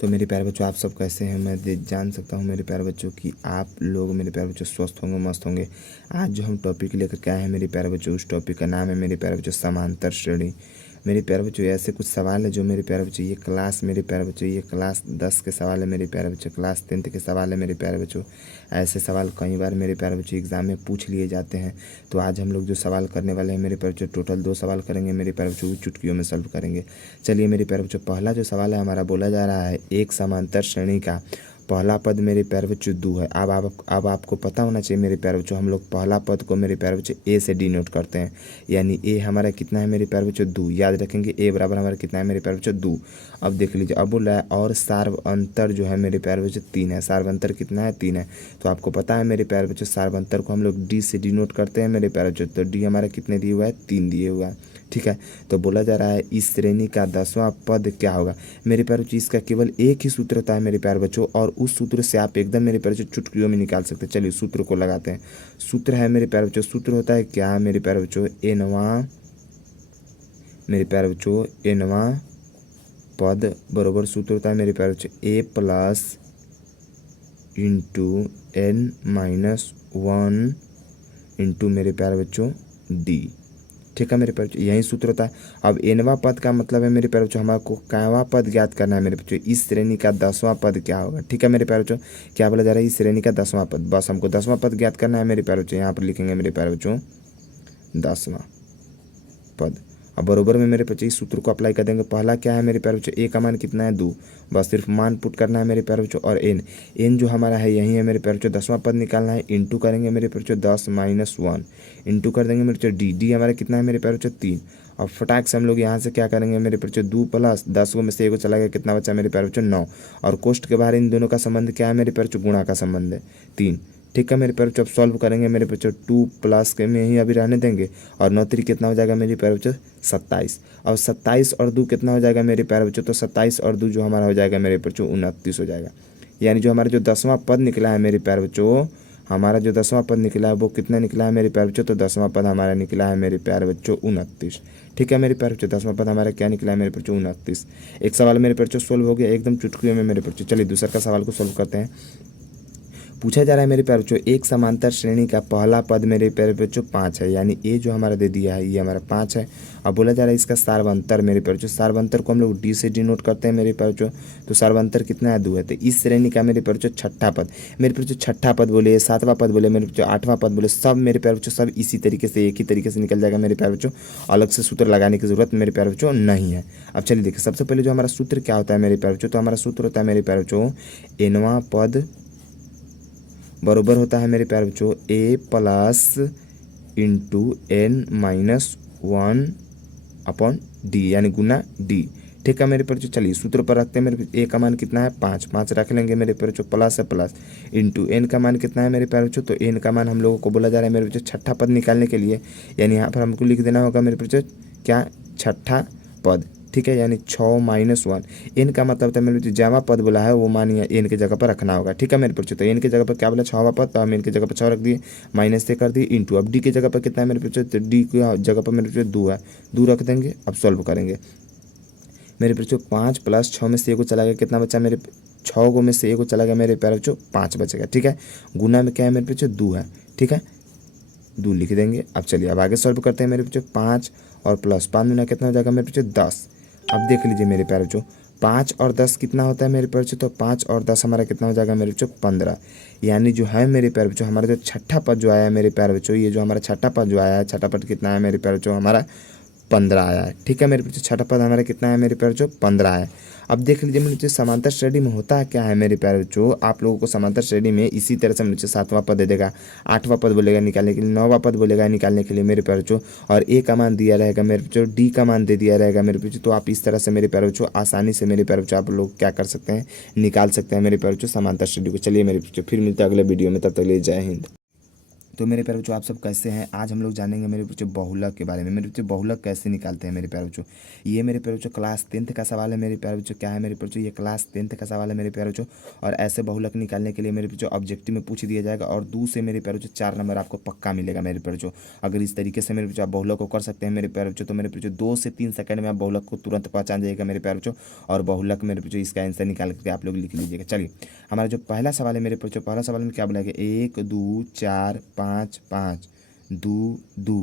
तो मेरे प्यारे बच्चों, आप सब कैसे हैं? मैं जान सकता हूँ मेरे प्यारे बच्चों कि आप लोग मेरे प्यारे बच्चों स्वस्थ होंगे, मस्त होंगे। आज जो हम टॉपिक लेकर के आए हैं मेरे प्यारे बच्चों, उस टॉपिक का नाम है मेरे प्यारे बच्चों समांतर श्रेणी। मेरे प्यारे बच्चों, ऐसे कुछ सवाल है जो मेरे प्यारे बच्चों ये क्लास मेरे प्यारे बच्चों ये क्लास 10 के सवाल है मेरे प्यारे बच्चों, क्लास 10th के सवाल है मेरे प्यारे बच्चों। ऐसे सवाल कई बार मेरे प्यारे बच्चों एग्जाम में पूछ लिए जाते हैं। तो आज हम लोग जो सवाल करने वाले हैं मेरे प्यारे बच्चों, टोटल 2 सवाल करेंगे मेरे प्यारे बच्चों, चुटकियों में सॉल्व करेंगे। चलिए मेरे प्यारे बच्चों, पहला जो सवाल है हमारा बोला जा रहा है, एक समांतर श्रेणी का पहला पद मेरे प्यारे बच्चों 2 है। अब आपको पता होना चाहिए मेरे प्यारे बच्चों, हम लोग पहला पद को मेरे प्यारे बच्चों ए से डिनोट करते हैं। यानी ए हमारा कितना है मेरे प्यारे बच्चों 2। याद रखेंगे ए बराबर हमारा कितना है मेरे प्यारे बच्चों 2। अब देख लीजिए, अब बोल रहा है और सार्व अंतर जो है मेरे प्यारे बच्चों 3 है। सार्व अंतर कितना है? 3 है। तो आपको पता है मेरे प्यारे बच्चों, सार्व अंतर को हम लोग डी से डिनोट करते हैं मेरे प्यारे बच्चों। तो डी हमारा कितने दिए हुआ है? 3 दिए हुआ है। ठीक है। तो बोला जा रहा है इस श्रेणी का 10वां पद क्या होगा। मेरे प्यारे बच्चों, इसका केवल एक ही सूत्र होता है मेरे प्यारे बच्चों, और उस सूत्र से आप एकदम मेरे प्यारे बच्चों चुटकियों में निकाल सकते हैं। चलिए सूत्र को लगाते हैं। सूत्र है मेरे प्यारे बच्चों, सूत्र होता है क्या मेरे प्यारे बच्चों? मेरे प्यारे बच्चों एनवां पद बरोबर सूत्र होता है मेरे प्यारे बच्चों a plus into n minus 1 into मेरे प्यारे बच्चों डी। ठीक है मेरे प्यारे बच्चों, यही सूत्र होता है। अब एनवां पद का मतलब है मेरे प्यारे बच्चों, हमारे को कैवां पद ज्ञात करना है मेरे बच्चों। इस श्रेणी का 10वां पद क्या होगा? ठीक है मेरे प्यारे बच्चों, क्या बोला जा रहा है? इस श्रेणी का 10वां पद, बस हमको 10वां पद ज्ञात करना है मेरे प्यारे बच्चों। यहाँ पर लिखेंगे मेरे प्यारे बच्चों 10वां पद। अब बरोबर में मेरे बच्चे इस सूत्र को अप्लाई कर देंगे। पहला क्या है मेरे प्यारे बच्चों? ए का मान कितना है? 2। बस सिर्फ मान पुट करना है मेरे प्यारे बच्चों। और एन जो हमारा है यही है मेरे प्यारे बच्चों, 10वां पद निकालना है। इंटू करेंगे मेरे प्यारे बच्चों 10 माइनस 1 इंटू कर देंगे मेरे बच्चों डी हमारा कितना है मेरे प्यारे बच्चों? 3। और फटाक से हम लोग यहाँ से क्या करेंगे मेरे बच्चों? 2 प्लस 10 में से 1 चला गया, कितना बचा मेरे प्यारे बच्चों? 9। और कोष्ठ के बाहर इन दोनों का संबंध क्या है मेरे प्यारे बच्चों? गुणा का संबंध है 3। ठीक है मेरे प्यारे बच्चों, अब सॉल्व करेंगे मेरे बच्चों। 2 प्लस के में ही अभी रहने देंगे, और 9 3 कितना हो जाएगा मेरे प्यारे बच्चों? 27। और 27 और 2 कितना हो जाएगा मेरे प्यारे बच्चों? तो 27 और 2 जो हमारा हो जाएगा मेरे बच्चों 29 हो जाएगा। यानी जो हमारा जो 10वां पद निकला है मेरे प्यारे बच्चों, हमारा जो 10वां पद निकला है वो कितना निकला है मेरे प्यारे बच्चों? तो 10वां पद हमारा निकला है मेरे प्यारे बच्चों 29। ठीक है मेरे प्यारे बच्चों, 10वां पद हमारा क्या निकला है मेरे बच्चों? 29। एक सवाल मेरे बच्चों सोल्व हो गया एकदम चुटकियों में मेरे बच्चों। चलिए दूसरा का सवाल को सोल्व करते हैं। पूछा जा रहा है मेरे प्यारे बच्चों, एक समांतर श्रेणी का पहला पद मेरे प्यारे बच्चों 5 है। यानी ए जो हमारा दे दिया है ये हमारा 5 है। अब बोला जा रहा है इसका सार्वंतर मेरे प्यारे बच्चों, सार्वंतर को हम लोग डी से डिनोट करते हैं मेरे प्यारे बच्चों। तो सार्वंतर कितना है? 2 है। तो इस श्रेणी का मेरे प्यारे बच्चों छठा पद, मेरे प्यारे बच्चों छठा पद बोले, 7वां पद बोले मेरे बच्चों, 8वां पद बोले, सब मेरे प्यारे बच्चों सब इसी तरीके से एक ही तरीके से निकल जाएगा मेरे प्यारे बच्चों। अलग से सूत्र लगाने की जरूरत मेरे प्यारे बच्चों नहीं है। अब चलिए देखिए, सबसे पहले जो हमारा सूत्र क्या होता है मेरे प्यारे बच्चों? तो हमारा सूत्र होता है मेरे प्यारे बच्चों एनवां पद बरोबर होता है मेरे प्यारे बच्चों a plus into n minus 1 upon d, यानी गुना डी। ठीक है मेरे बच्चों, चलिए सूत्र पर रखते हैं। मेरे ए का मान कितना है? 5 रख लेंगे मेरे बच्चों, प्लस है प्लस इंटू एन का मान कितना है मेरे प्यारे बच्चों? तो एन का मान हम लोगों को बोला जा रहा है मेरे बच्चों छठा पद निकालने के लिए। यानी यहाँ पर हमको लिख देना होगा मेरे बच्चों क्या? छठा पद। ठीक है, यानी 6 माइनस 1। एन का मतलब था मेरे बच्चों जमा पद बोला है वो मान एन के जगह पर रखना होगा। ठीक है मेरे बच्चों, तो एन के जगह पर क्या बोला? 6वां पद, तो हम एन के जगह पर 6 रख दिए, माइनस से कर दिए इंटू। अब डी की जगह पर कितना है मेरे बच्चों? तो डी की जगह पर मेरे बच्चों 2 है, 2 रख देंगे। अब सॉल्व करेंगे मेरे बच्चों। 5 प्लस 6 में से 1 चला गया, कितना बचा मेरे? 6 में से 1 चला गया मेरे प्यारे बच्चों, 5 बचेगा। ठीक है, गुना में क्या है मेरे बच्चों? 2 है। ठीक है, 2 लिख देंगे। अब चलिए अब आगे सॉल्व करते हैं मेरे बच्चों। 5 और प्लस 5 गुना कितना हो जाएगा मेरे बच्चों? 10। अब देख लीजिए मेरे प्यारे बच्चों, 5 और 10 कितना होता है मेरे प्यारे बच्चों? तो 5 और 10 हमारा कितना हो जाएगा मेरे बच्चों? 15। यानी जो है मेरे प्यारे बच्चों, हमारा जो छठा पद जो आया है मेरे प्यारे बच्चों, ये जो हमारा छठा पद जो आया है, छठा पद कितना है मेरे प्यारे बच्चों? हमारा 15 आया है। ठीक है मेरे बच्चों, छठा पद हमारा कितना है मेरे प्यारे बच्चों? 15 है। अब देख लीजिए मेरे बच्चों, समांतर श्रेणी में होता है क्या है मेरे प्यारे बच्चों? आप लोगों को समांतर श्रेणी में इसी तरह से मेरे बच्चों 7वां पद दे देगा, 8वां पद बोलेगा निकालने के लिए, 9वां पद बोलेगा निकालने के लिए मेरे प्यारे बच्चों, और ए का मान दिया रहेगा मेरे बच्चों, डी का मान दे दिया रहेगा मेरे बच्चों। तो आप इस तरह से मेरे प्यारे बच्चों आसानी से मेरे प्यारे बच्चों आप लोग क्या कर सकते हैं? निकाल सकते हैं मेरे प्यारे बच्चों समांतर श्रेणी को। चलिए मेरे बच्चों फिर मिलते हैं अगले वीडियो में, तब तक के लिए जय हिंद। तो मेरे प्यारे बच्चों आप सब कैसे हैं। आज हम लोग जानेंगे मेरे बच्चों बहुलक के बारे में। मेरे बच्चों बहुलक कैसे निकालते हैं मेरे प्यारे बच्चों। ये मेरे प्यारे बच्चों क्लास 10th का सवाल है मेरे प्यारे बच्चों। क्या है मेरे प्यारे बच्चों, ये क्लास 10th का सवाल है मेरे प्यारे बच्चों। और ऐसे बहुलक निकालने के लिए मेरे बच्चों ऑब्जेक्टिव में पूछ दिया जाएगा और 2 से मेरे प्यारे बच्चों 4 नंबर आपको पक्का मिलेगा मेरे प्यारे बच्चों। अगर इस तरीके से मेरे बच्चों आप बहुलक को कर सकते हैं मेरे प्यारे बच्चों, तो मेरे बच्चों 2 से 3 सेकंड में आप बहुलक को तुरंत पहचान जाइएगा मेरे प्यारे बच्चों। और बहुलक मेरे बच्चों इसका आंसर निकाल करके आप लोग लिख लीजिएगा। चलिए हमारा जो पहला सवाल है मेरे बच्चों, पहला सवाल में क्या बोला गया, 1 2 4 5 5 2 2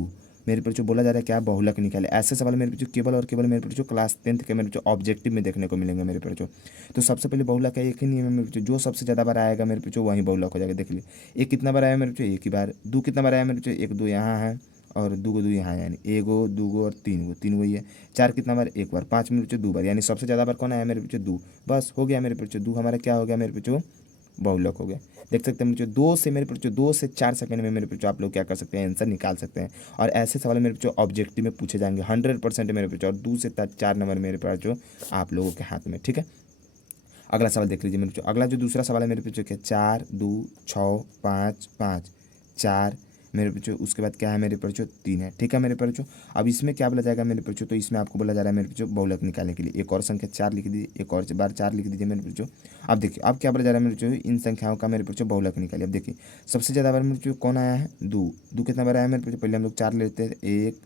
मेरे बच्चों बोला जा रहा है क्या, बहुलक निकाले। ऐसे सवाल मेरे बच्चों केवल और केवल मेरे बच्चों क्लास 10th के मेरे बच्चों ऑब्जेक्टिव में देखने को मिलेंगे मेरे बच्चों। तो सबसे पहले बहुलक का एक ही नियम है मेरे बच्चों, जो सबसे ज़्यादा बार आएगा मेरे बच्चों वहीं बहुलक हो जाएगा। देख लीजिए एक कितना बार आया मेरे बच्चों, एक ही बार। 2 कितना बार आया मेरे बच्चों, 1 2 यहाँ है और 2 2 यहाँ है, यानी 1 2 और 3 वही है। 4 कितना बार, 1 बार। 5 मेरे बच्चों 2 बार, यानी सबसे ज़्यादा बार कौन आया मेरे बच्चों, 2। बस हो गया मेरे बच्चों, 2 हमारा क्या हो गया मेरे बच्चों, बहुलक हो गया। देख सकते हैं मेरे बच्चों 2 से मेरे बच्चों 2 से 4 सेकंड में मेरे बच्चों आप लोग क्या कर सकते हैं, आंसर निकाल सकते हैं। और ऐसे सवाल मेरे बच्चों ऑब्जेक्टिव में पूछे जाएंगे 100% मेरे बच्चों। और 2 से 4 नंबर मेरे पास जो आप लोगों के हाथ में, ठीक है। अगला सवाल देख लीजिए मेरे बच्चों। अगला जो दूसरा सवाल है मेरे बच्चों क्या, 4 2 6 5 5 4 मेरे बच्चों। उसके बाद क्या है मेरे बच्चों, 3 है, ठीक है मेरे बच्चों। अब इसमें क्या बोला जाएगा मेरे बच्चों, तो इसमें आपको बोला जा रहा है मेरे बच्चों बहुलक निकालने के लिए एक और संख्या 4 लिख दीजिए, एक और बार 4 लिख दीजिए मेरे बच्चों। अब देखिए अब क्या बोला जा रहा है मेरे बच्चों, इन संख्याओं का मेरे बच्चों बहुलक निकालिए। अब देखिए सबसे ज़्यादा बार मेरे बच्चों कौन आया है, 2। 2 कितना बार आया मेरे बच्चों, पहले हम लोग 4 लेते हैं, 1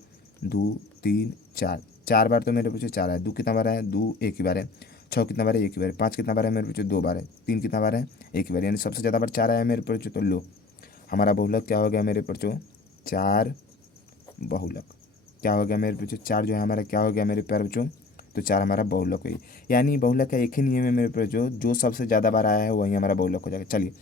2 3 4। 4 बार तो मेरे बच्चों 4 है। 2 कितना बार है, 2 एक ही बार है। 6 कितना बार है, एक ही बार है। 5 कितना बार है मेरे बच्चों, 2 बार है। 3 कितना बार है, एक ही बार, यानी सबसे ज़्यादा बार 4 आया मेरे बच्चों। तो लो हमारा बहुलक क्या हो गया मेरे बच्चों, 4 बहुलक क्या हो गया मेरे बच्चों, 4 जो है हमारा क्या हो गया मेरे प्यारे बच्चों, तो 4 हमारा बहुलक हुई। यानी बहुलक का एक ही नियम है मेरे बच्चों, जो सबसे ज़्यादा बार आया है वही हमारा बहुलक हो जाएगा। चलिए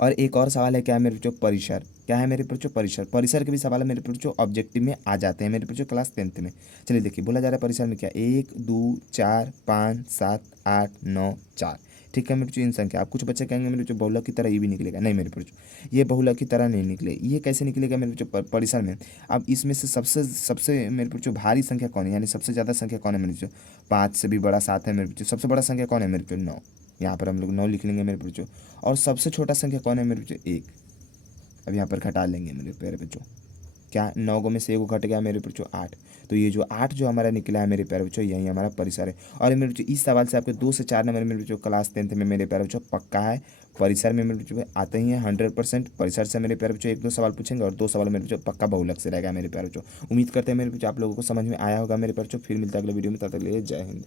और एक और सवाल है क्या है मेरे बच्चों, परिसर। क्या है मेरे बच्चों, परिसर। परिसर के भी सवाल है मेरे बच्चों ऑब्जेक्टिव में आ जाते हैं मेरे बच्चों क्लास 10th में। चलिए देखिए बोला जा रहा है परिसर में क्या, 1 2 4 5 7 8 9 4, ठीक है मेरे बच्चों। इन संख्या आप कुछ बच्चे कहेंगे मेरे बच्चों बहुलक की तरह ये भी निकलेगा, नहीं मेरे बच्चों ये बहुलक की तरह नहीं निकले। ये कैसे निकलेगा मेरे बच्चों, परिसर में। अब इसमें से सबसे सबसे मेरे बच्चों भारी संख्या कौन है, यानी सबसे ज़्यादा संख्या कौन है मेरे बच्चों, 5 से भी बड़ा 7 है मेरे बच्चों। सबसे बड़ा संख्या कौन है मेरे बच्चों, 9। यहाँ पर हम लोग 9 लिख लेंगे मेरे बच्चों। और सबसे छोटा संख्या कौन है मेरे बच्चों, 1। अब यहाँ पर घटा लेंगे मेरे प्यारे बच्चों, क्या 9 गो में से 1 घट गया मेरे बच्चों, 8। तो ये जो 8 जो हमारा निकला है मेरे प्यारे बच्चों, यही हमारा परिसर है। और मेरे बच्चों इस सवाल से आपके 2 से 4 नंबर मेरे बच्चों क्लास 10th में मेरे प्यारे बच्चों पक्का है। परिसर में मेरे बच्चों आते ही हैं 100%। परिसर से मेरे प्यारे बच्चों 1 2 सवाल पूछेंगे और 2 सवाल मेरे बच्चों पक्का बहुलक से रहेगा मेरे प्यारे बच्चों। उम्मीद करते हैं मेरे बच्चों आप लोगों को समझ में आया होगा मेरे प्यारे बच्चों। फिर मिलता है अगले वीडियो में, तब तक के लिए जय हिंद।